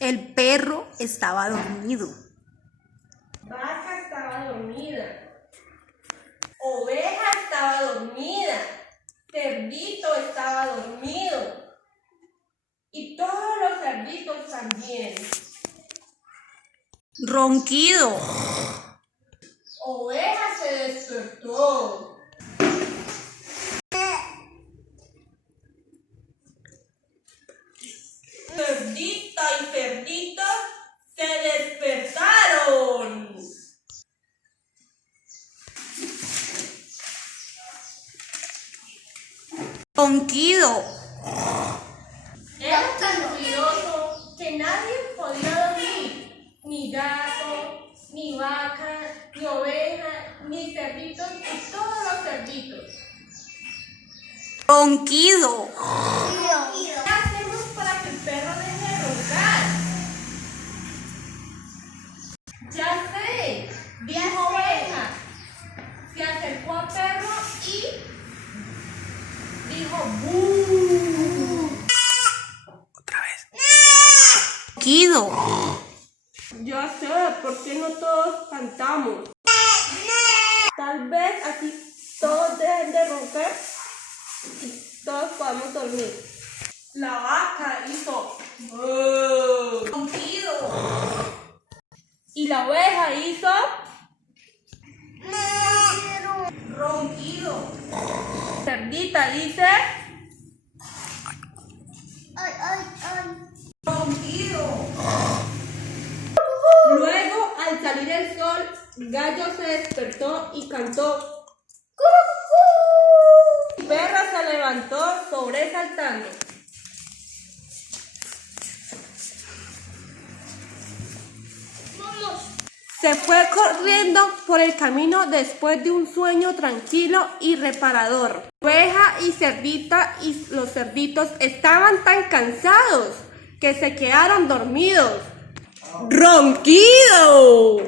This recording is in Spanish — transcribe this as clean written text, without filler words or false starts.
El perro estaba dormido. Vaca estaba dormida. Oveja estaba dormida. Cerdito estaba dormido. Y todos los cerditos también. Ronquido. Oveja se despertó. Cerdita y cerdito se despertaron. Ronquido. Era tan ruidoso que nadie podía dormir. Ni gato, ni vaca, ni oveja, ni cerditos y todos los cerditos. Ronquido. ¿Qué hacemos para que el perro deje de roncar? Ya sé, dijo oveja. Se acercó al perro y dijo ¡bú! Otra vez. Ronquido. Ya sé, ¿por qué no todos cantamos? Tal vez así todos dejen de roncar y todos podamos dormir. La vaca hizo ¡bú! Ronquido. Y la oveja hizo Ronquido. cerdita dice Ronquido. Luego, al salir el sol, Gallo se despertó y cantó. Perra se levantó sobresaltando. Se fue corriendo por el camino después de un sueño tranquilo y reparador. Oveja y cerdita y los cerditos estaban tan cansados que se quedaron dormidos. ¡Ronquido!